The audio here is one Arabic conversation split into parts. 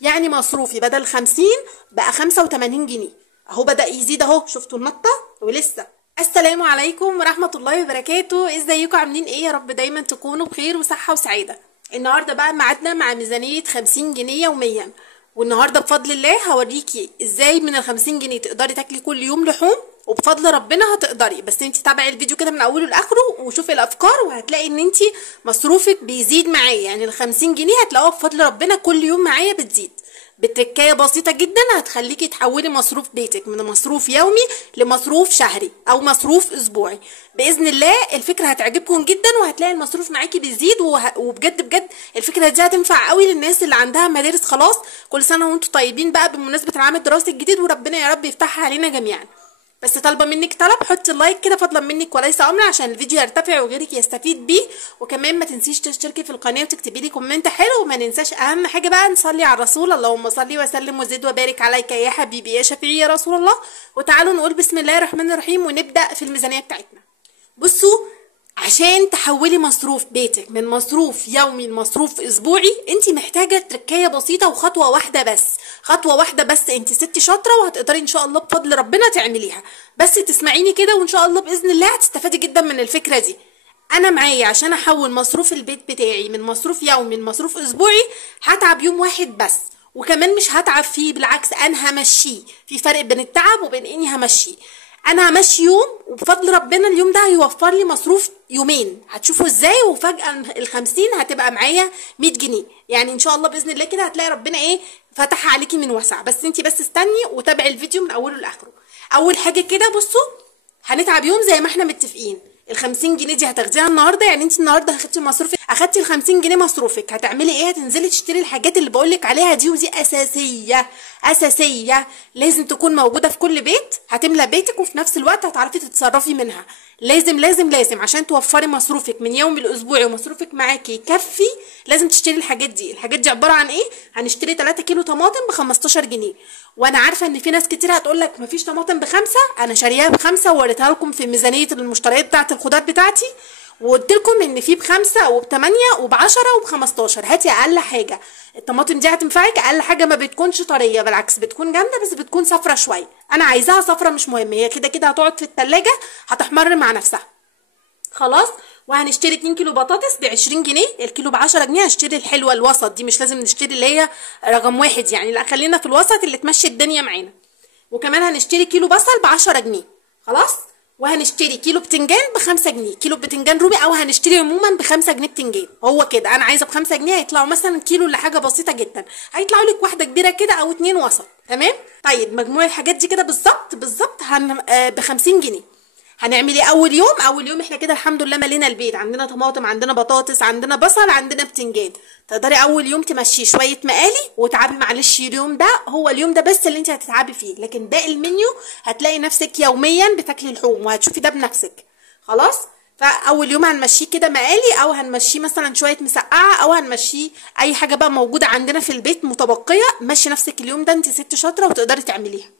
يعني مصروفي بدل 50 بقى 85 جنيه. اهو بدأ يزيد اهو، شفتوا النطة ولسه. السلام عليكم ورحمة الله وبركاته، ازيكم عاملين ايه؟ يا رب دايما تكونوا بخير وصحة وسعادة. النهاردة بقى ميعادنا مع ميزانية 50 جنيه يوميا، والنهاردة بفضل الله هوريكي ازاي من ال50 جنيه تقدري تاكلي كل يوم لحوم، وبفضل ربنا هتقدري. بس انتي تابعي الفيديو كده من اوله لاخره وشوفي الافكار، وهتلاقي ان انتي مصروفك بيزيد معايا. يعني ال50 جنيه هتلاقوها بفضل ربنا كل يوم معايا بتزيد بتركايه بسيطه جدا، هتخليكي تحولي مصروف بيتك من مصروف يومي لمصروف شهري او مصروف اسبوعي. باذن الله الفكره هتعجبكم جدا، وهتلاقي المصروف معاكي بيزيد. وبجد بجد الفكره دي هتنفع قوي للناس اللي عندها مدارس. خلاص، كل سنه وانتم طيبين بقى بمناسبه العام الدراسي الجديد، وربنا يا رب يفتحها علينا جميعا. بس طالبه منك طلب، حطي اللايك كده فضلا منك وليس امر، عشان الفيديو يرتفع وغيرك يستفيد بيه. وكمان ما تنسيش تشتركي في القناه وتكتبي لي كومنت حلو. وما ننساش اهم حاجه بقى، نصلي على الرسول. اللهم صل وسلم وزد وبارك عليك يا حبيبي يا شفيعي يا رسول الله. وتعالوا نقول بسم الله الرحمن الرحيم ونبدا في الميزانيه بتاعتنا. بصوا، عشان تحولي مصروف بيتك من مصروف يومي لمصروف اسبوعي، انت محتاجه تركايه بسيطه وخطوه واحده بس. خطوه واحده بس، انت ست شاطره وهتقدري ان شاء الله بفضل ربنا تعمليها. بس تسمعيني كده وان شاء الله باذن الله هتستفادي جدا من الفكره دي. انا معايا عشان احول مصروف البيت بتاعي من مصروف يومي لمصروف اسبوعي هتعب يوم واحد بس، وكمان مش هتعب فيه، بالعكس انا همشيه. في فرق بين التعب وبين اني همشيه. انا همشي يوم، وبفضل ربنا اليوم ده هيوفر لي مصروف يومين. هتشوفوا ازاي، وفجأة ال50 هتبقى معايا 100 جنيه. يعني ان شاء الله باذن الله كده هتلاقي ربنا ايه فتح عليكي من وسع. بس انتي بس استني وتابعي الفيديو من اوله لاخره. اول حاجه كده بصوا، هنتعب يوم زي ما احنا متفقين. ال50 جنيه دي هتاخديها النهارده. يعني انت النهارده اخدتي مصروفك، اخدتي ال50 جنيه مصروفك، هتعملي ايه؟ هتنزلي تشتري الحاجات اللي بقولك عليها دي، ودي اساسيه لازم تكون موجوده في كل بيت. هتملى بيتك وفي نفس الوقت هتعرفي تتصرفي منها. لازم لازم لازم عشان توفري مصروفك من يومي لاسبوعي ومصروفك معاكي يكفي، لازم تشتري الحاجات دي. الحاجات دي عباره عن ايه؟ هنشتري 3 كيلو طماطم ب 15 جنيه. وانا عارفه ان في ناس كتير هتقول لك مفيش طماطم بخمسه. انا شارياها ب5 ووريتها لكم في ميزانيه المشتريات بتاعه الخضار بتاعتي، وقلت لكم ان في ب5 وب8 وب10 وب15. هاتي اقل حاجه. الطماطم دي هتنفعك. اقل حاجه ما بتكونش طريه، بالعكس بتكون جامده، بس بتكون صفرة شويه. انا عايزاها صفرة مش مهم، هي كده كده هتقعد في التلاجة هتحمر مع نفسها. خلاص. وهنشتري 2 كيلو بطاطس ب20 جنيه، الكيلو ب10 جنيه. هنشتري الحلوه الوسط دي، مش لازم نشتري اللي هي رقم واحد يعني، لا خلينا في الوسط اللي تمشي الدنيا معانا. وكمان هنشتري كيلو بصل ب10 جنيه. خلاص. وهنشتري كيلو بتنجان ب5 جنيه، كيلو بتنجان رومي، او هنشتري عموما ب5 جنيه بتنجان. هو كده انا عايزه ب5 جنيه، هيطلعوا مثلا كيلو لحاجه بسيطه جدا، هيطلعوا لك واحده كبيره كده او 2 وسط. تمام. طيب مجموع الحاجات دي كده بالظبط ب50 جنيه. هنعمل ايه اول يوم؟ اول يوم احنا كده الحمد لله ملينا البيت، عندنا طماطم، عندنا بطاطس، عندنا بصل، عندنا بتنجان. تقدري اول يوم تمشيه شويه مقالي وتعبي. معلش اليوم ده هو اليوم ده بس اللي انت هتتعبي فيه، لكن باقي المنيو هتلاقي نفسك يوميا بتاكلي لحوم، وهتشوفي ده بنفسك. خلاص. فاول يوم هنمشيه كده مقالي، او هنمشيه مثلا شويه مسقعه، او هنمشيه اي حاجه بقى موجوده عندنا في البيت متبقيه. مشي نفسك اليوم ده، انت ست شاطره وتقدري تعمليها.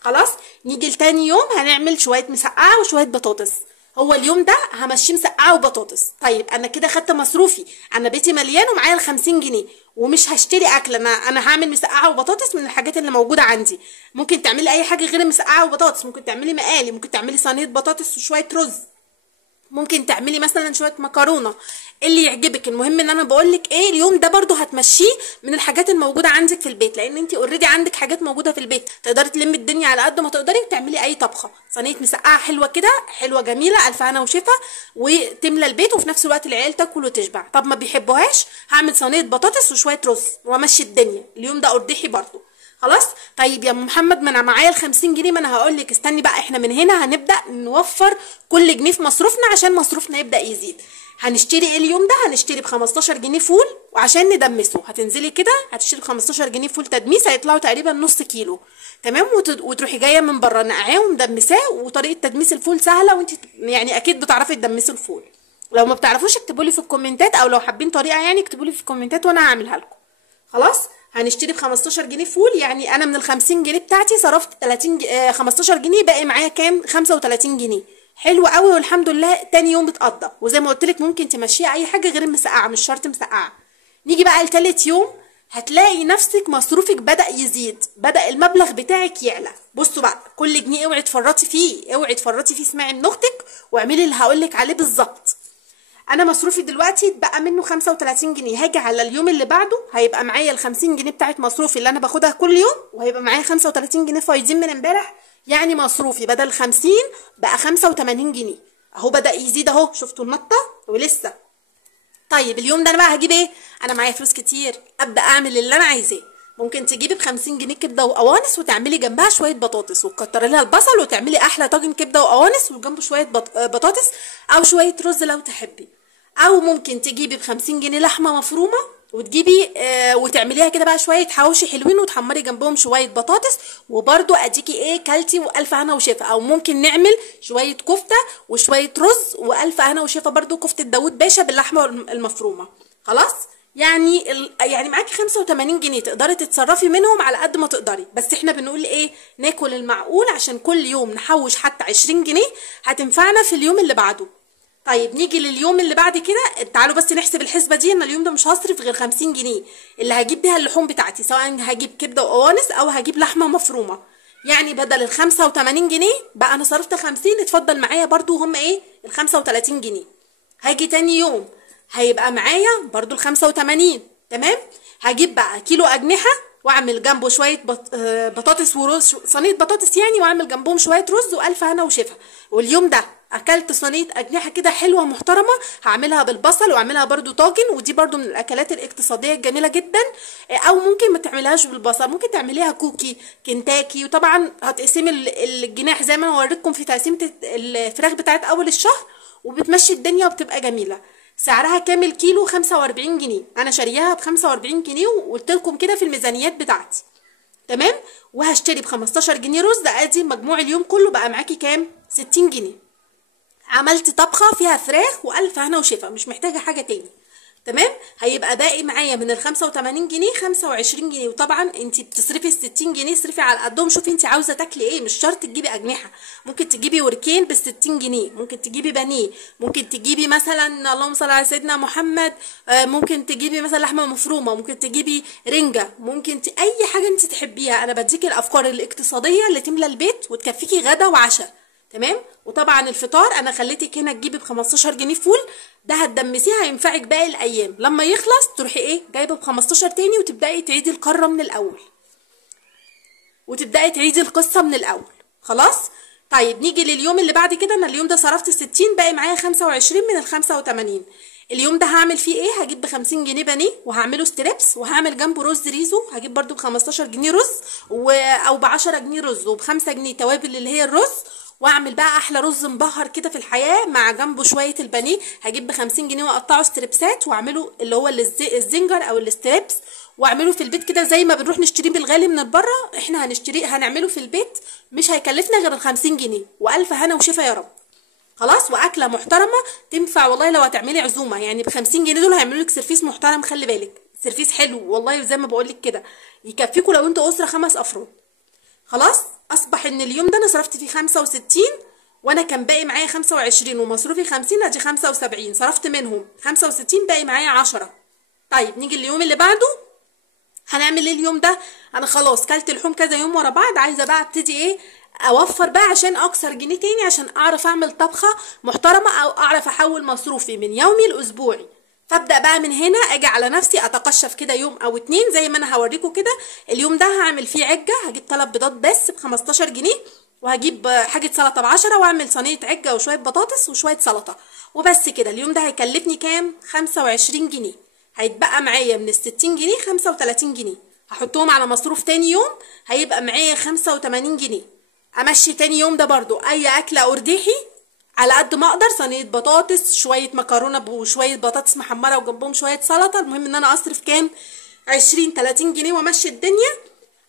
خلاص. نيجي لتاني يوم هنعمل شويه مسقعه وشويه بطاطس. هو اليوم ده همشيه مسقعه وبطاطس. طيب انا كده خدت مصروفي، انا بيتي مليان ومعايا ال50 جنيه، ومش هشتري اكل. انا هعمل مسقعه وبطاطس من الحاجات اللي موجوده عندي. ممكن تعملي اي حاجه غير المسقعه وبطاطس، ممكن تعملي مقالي، ممكن تعملي صينيه بطاطس وشويه رز، ممكن تعملي مثلا شويه مكرونه، اللي يعجبك. المهم ان انا بقولك ايه، اليوم ده برضو هتمشيه من الحاجات الموجوده عندك في البيت، لان انت اوريدي عندك حاجات موجوده في البيت. تقدري تلمي الدنيا على قد ما تقدري وتعملي اي طبخه. صينيه مسقعه حلوه كده، حلوه جميله، الف هنا وشفا، وتملى البيت وفي نفس الوقت العيال تاكل وتشبع. طب ما بيحبوهاش، هعمل صينيه بطاطس وشويه رز وامشي الدنيا. اليوم ده اردحي برضو. خلاص. طيب يا محمد، ما انا معايا ال50 جنيه. ما انا هقول لك استني بقى، احنا من هنا هنبدا نوفر كل جنيه في مصروفنا عشان مصروفنا يبدا يزيد. هنشتري ايه اليوم ده؟ هنشتري ب15 جنيه فول، وعشان ندمسه هتنزلي كده هتشتري ب15 جنيه فول تدميس، هيطلعوا تقريبا نص كيلو. تمام. وتروحي جايه من بره نقعاه ومدمساه. وطريقه تدميس الفول سهله، وانت يعني اكيد بتعرفي تدمسي الفول. لو ما بتعرفوش اكتبوا لي في الكومنتات، او لو حابين طريقه يعني اكتبوا لي في الكومنتات وانا هعملها لكم. خلاص. هنشتري ب15 جنيه فول. يعني انا من ال50 جنيه بتاعتي صرفت 15 جنيه، باقي معايا كام؟ 35 جنيه. حلو قوي والحمد لله. تاني يوم بتقضى، وزي ما قلت لك ممكن تمشيها اي حاجه غير المسقعه، مش شرط مسقعه. نيجي بقى لتالت يوم. هتلاقي نفسك مصروفك بدأ يزيد، بدأ المبلغ بتاعك يعلى. بصوا بقى، كل جنيه اوعي تفرطي فيه، اوعي تفرطي فيه، اسمعي من اختك واعملي اللي هقولك عليه بالظبط. انا مصروفي دلوقتي اتبقى منه 35 جنيه، هاجي على اليوم اللي بعده هيبقى معايا ال 50 جنيه بتاعت مصروفي اللي انا باخدها كل يوم، وهيبقى معايا 35 جنيه فايضين من امبارح، يعني مصروفي بدل 50 بقى 85 جنيه. اهو بدأ يزيد اهو، شفتوا النطة ولسه. طيب اليوم ده انا بقى هجيب ايه؟ انا معايا فلوس كتير، ابدا اعمل اللي انا عايزاه. ممكن تجيبي ب 50 جنيه كبده وقوانص وتعملي جنبها شويه بطاطس وتكتري لها البصل وتعملي احلى طاجن كبده وقوانص وجنبه شويه بطاطس او شويه رز لو تحبي. او ممكن تجيبي ب 50 جنيه لحمه مفرومه وتجيبي وتعمليها كده بقى شويه حواوشي حلوين وتحمري جنبهم شويه بطاطس، وبرده اديكي ايه كلتي والف هنا وشفا. او ممكن نعمل شويه كفته وشويه رز والف هنا وشفا، برده كفته داوود باشا باللحمه المفرومه. خلاص، يعني معاكي 85 جنيه تقدري تتصرفي منهم على قد ما تقدري. بس احنا بنقول ايه؟ ناكل المعقول عشان كل يوم نحوش حتى 20 جنيه هتنفعنا في اليوم اللي بعده. طيب نيجي لليوم اللي بعد كده، تعالوا بس نحسب الحسبه دي. انا اليوم ده مش هصرف غير 50 جنيه اللي هجيب بيها اللحوم بتاعتي، سواء هجيب كبده وقوانص او هجيب لحمه مفرومه. يعني بدل ال 85 جنيه بقى انا صرفت 50، اتفضل معايا برضو هم ايه ال 35 جنيه. هاجي تاني يوم هيبقى معايا برضو ال 85. تمام. هجيب بقى كيلو اجنحه واعمل جنبه شويه بطاطس ورز، صينيه بطاطس يعني، واعمل جنبهم شويه رز والف هنا وشفا. واليوم ده اكلت صينيه اجنحه كده حلوه محترمه، هعملها بالبصل واعملها برضو طاجن، ودي برضو من الاكلات الاقتصاديه الجميله جدا. او ممكن ما تعملهاش بالبصل، ممكن تعمليها كوكي كنتاكي. وطبعا هتقسمي الجناح زي ما انا وريتكم في تقسيمه الفراخ بتاعت اول الشهر، وبتمشي الدنيا وبتبقى جميله. سعرها كام الكيلو؟ 45 جنيه. انا شارياها ب 45 جنيه وقلت لكم كده في الميزانيات بتاعتي. تمام. وهشتري ب 15 جنيه رز، ده ادي مجموع اليوم كله بقى معاكي كام؟ 60 جنيه. عملت طبخه فيها فراخ والف هنا وشفا، مش محتاجه حاجه تاني. تمام. هيبقى باقي معايا من ال 85 جنيه 25 جنيه. وطبعا انت بتصرفي ال 60 جنيه اصرفي على قدهم، شوفي انت عاوزه تاكلي ايه، مش شرط تجيبي اجنحه. ممكن تجيبي وركين ب 60 جنيه، ممكن تجيبي بانيه، ممكن تجيبي مثلا اللهم صل على سيدنا محمد ممكن تجيبي مثلا لحمه مفرومه، ممكن تجيبي رنجه، ممكن اي حاجه انت تحبيها. انا بديكي الافكار الاقتصاديه اللي تملى البيت وتكفيكي غدا وعشاء. تمام. وطبعا الفطار انا خليتك هنا تجيبي ب 15 جنيه فول، ده هتدمسيه هينفعك باقي الايام. لما يخلص تروحي ايه جايبه ب 15 تاني وتبداي تعيدي القاره من الاول، وتبداي تعيدي القصه من الاول. خلاص. طيب نيجي لليوم اللي بعد كده. انا اليوم ده صرفت 60، باقي معايا 25 من ال 85. اليوم ده هعمل فيه ايه؟ هجيب ب 50 جنيه بانيه وهعمله ستريبس، وهعمل جنبه رز ريزو، هجيب برده ب 15 جنيه رز او ب 10 جنيه رز، وب 5 جنيه توابل اللي هي الرز، واعمل بقى احلى رز مبهر كده في الحياه مع جنبه شويه البانيه. هجيب ب 50 جنيه واقطعه ستريبسات واعمله اللي هو الزنجر او الستريبس، واعمله في البيت كده زي ما بنروح نشتريه بالغالي من بره، احنا هنعمله في البيت، مش هيكلفنا غير ال 50 جنيه والف هنا وشفا يا رب. خلاص. واكله محترمه تنفع والله لو هتعملي عزومه، يعني ب 50 جنيه دول هيعملوا لك سيرفيس محترم. خلي بالك سيرفيس حلو والله، وزي ما بقول لك كده يكفيكوا لو انتوا اسره 5 افراد. خلاص. اصبح ان اليوم ده انا صرفت فيه 65، وانا كان باقي معايا 25 ومصروفي 50، ادي 75 صرفت منهم 65، باقي معايا 10. طيب نيجي اليوم اللي بعده. هنعمل ايه اليوم ده؟ انا خلاص كلت لحوم كذا يوم ورا بعض، عايزه بقى ابتدي ايه اوفر بقى عشان اكسر جنيه تاني، عشان اعرف اعمل طبخه محترمه او اعرف احول مصروفي من يومي لاسبوعي. فابدا بقى من هنا اجي على نفسي اتقشف كده يوم او 2 زي ما انا هوريكم كده. اليوم ده هعمل فيه عجه، هجيب 3 بيضات بس ب 15 جنيه، وهجيب حاجه سلطه ب10، واعمل صينيه عجه وشويه بطاطس وشويه سلطه وبس كده. اليوم ده هيكلفني كام؟ 25 جنيه. هيتبقى معايا من ال 60 جنيه 35 جنيه، هحطهم على مصروف تاني يوم هيبقى معايا 85 جنيه. امشي تاني يوم ده برضو اي اكله ارديحي على قد ما اقدر، صينيه بطاطس، شويه مكرونه وشويه بطاطس محمره وجنبهم شويه سلطه. المهم ان انا اصرف كام؟ 20 30 جنيه وامشي الدنيا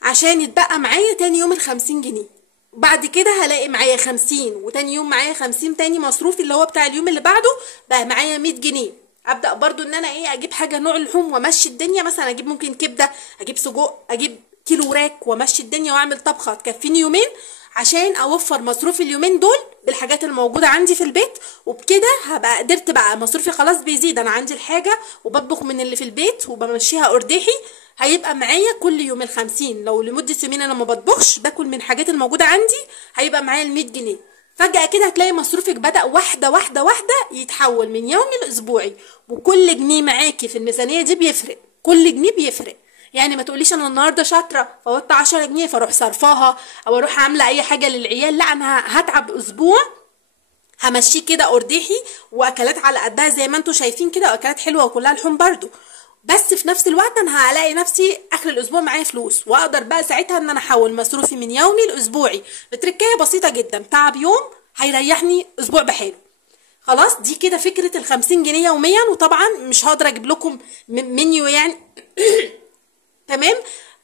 عشان يتبقى معايا تاني يوم ال 50 جنيه. بعد كده هلاقي معايا 50، وتاني يوم معايا 50 تاني مصروفي اللي هو بتاع اليوم اللي بعده بقى معايا 100 جنيه. ابدا برضو ان انا ايه اجيب حاجه نوع لحوم وامشي الدنيا، مثلا اجيب ممكن كبده، اجيب سجق، اجيب كيلو وراك وامشي الدنيا واعمل طبخه تكفيني يومين عشان اوفر مصروف اليومين دول بالحاجات الموجوده عندي في البيت، وبكده هبقى قدرت بقى مصروفي خلاص بيزيد، انا عندي الحاجه وبطبخ من اللي في البيت وبمشيها ارداحي، هيبقى معايا كل يوم ال50، لو لمده يومين انا ما بطبخش باكل من الحاجات الموجوده عندي، هيبقى معايا ال100 جنيه. فجأة كده هتلاقي مصروفك بدأ واحدة واحدة واحدة يتحول من يومي لأسبوعي، وكل جنيه معاكي في الميزانية دي بيفرق، كل جنيه بيفرق. يعني ما تقوليش انا النهارده شاطره فوت 10 جنيه فاروح صرفاها او اروح عامله اي حاجه للعيال، لا انا هتعب اسبوع همشيه كده ارداحي، واكلات على قدها زي ما انتم شايفين كده، واكلات حلوه وكلها لحوم برضو، بس في نفس الوقت انا هلاقي نفسي اخر الاسبوع معايا فلوس، واقدر بقى ساعتها ان انا احول مصروفي من يومي لاسبوعي بتركية بسيطه جدا، تعب يوم هيريحني اسبوع بحاله. خلاص دي كده فكره ال50 جنيه يوميا، وطبعا مش هقدر اجيب لكم منيو يعني تمام.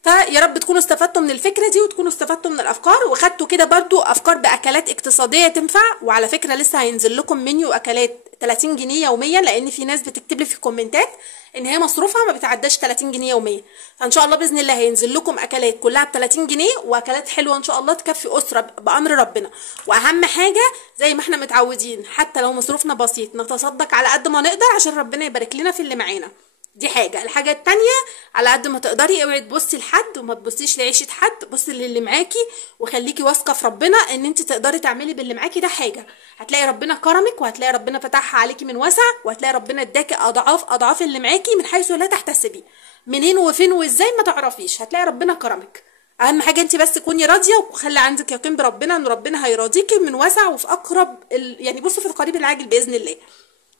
فيا رب تكونوا استفدتوا من الفكره دي، وتكونوا استفدتوا من الافكار، وخدتوا كده برضو افكار باكلات اقتصاديه تنفع. وعلى فكره لسه هينزل لكم منيو اكلات 30 جنيه يوميا، لان في ناس بتكتب لي في الكومنتات ان هي مصروفها ما بتعداش 30 جنيه يوميا، فان شاء الله باذن الله هينزل لكم اكلات كلها ب 30 جنيه، واكلات حلوه ان شاء الله تكفي اسره بامر ربنا. واهم حاجه زي ما احنا متعودين، حتى لو مصروفنا بسيط نتصدق على قد ما نقدر عشان ربنا يبارك لنا في اللي معانا. دي حاجه. الحاجه التانية، على قد ما تقدري اوعي تبصي لحد وما تبصيش لعيشه حد، بصي للي معاكي وخليكي واثقه في ربنا ان انت تقدري تعملي باللي معاكي ده حاجه، هتلاقي ربنا كرمك، وهتلاقي ربنا فتحها عليكي من وسع، وهتلاقي ربنا اداكي اضعاف اضعاف اللي معاكي من حيث لا تحتسبي، منين وفين وازاي ما تعرفيش، هتلاقي ربنا كرمك. اهم حاجه انت بس تكوني راضيه، وخلي عندك يقين بربنا ان ربنا هيراضيكي من وسع وفي اقرب يعني بصي في القريب العاجل باذن الله.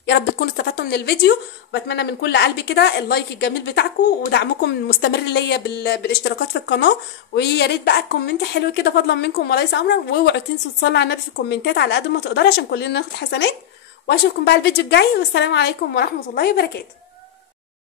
يا رب تكونوا استفدتوا من الفيديو، وبتمنى من كل قلبي كده اللايك الجميل بتاعكم ودعمكم المستمر ليا بالاشتراكات في القناه، ويا ريت بقى الكومنت حلو كده فضلا منكم وليس امرا، واوعوا تنسوا تصلوا على النبي في الكومنتات على قد ما تقدروا عشان كلنا ناخد حسنات. واشوفكم بقى الفيديو الجاي، والسلام عليكم ورحمه الله وبركاته.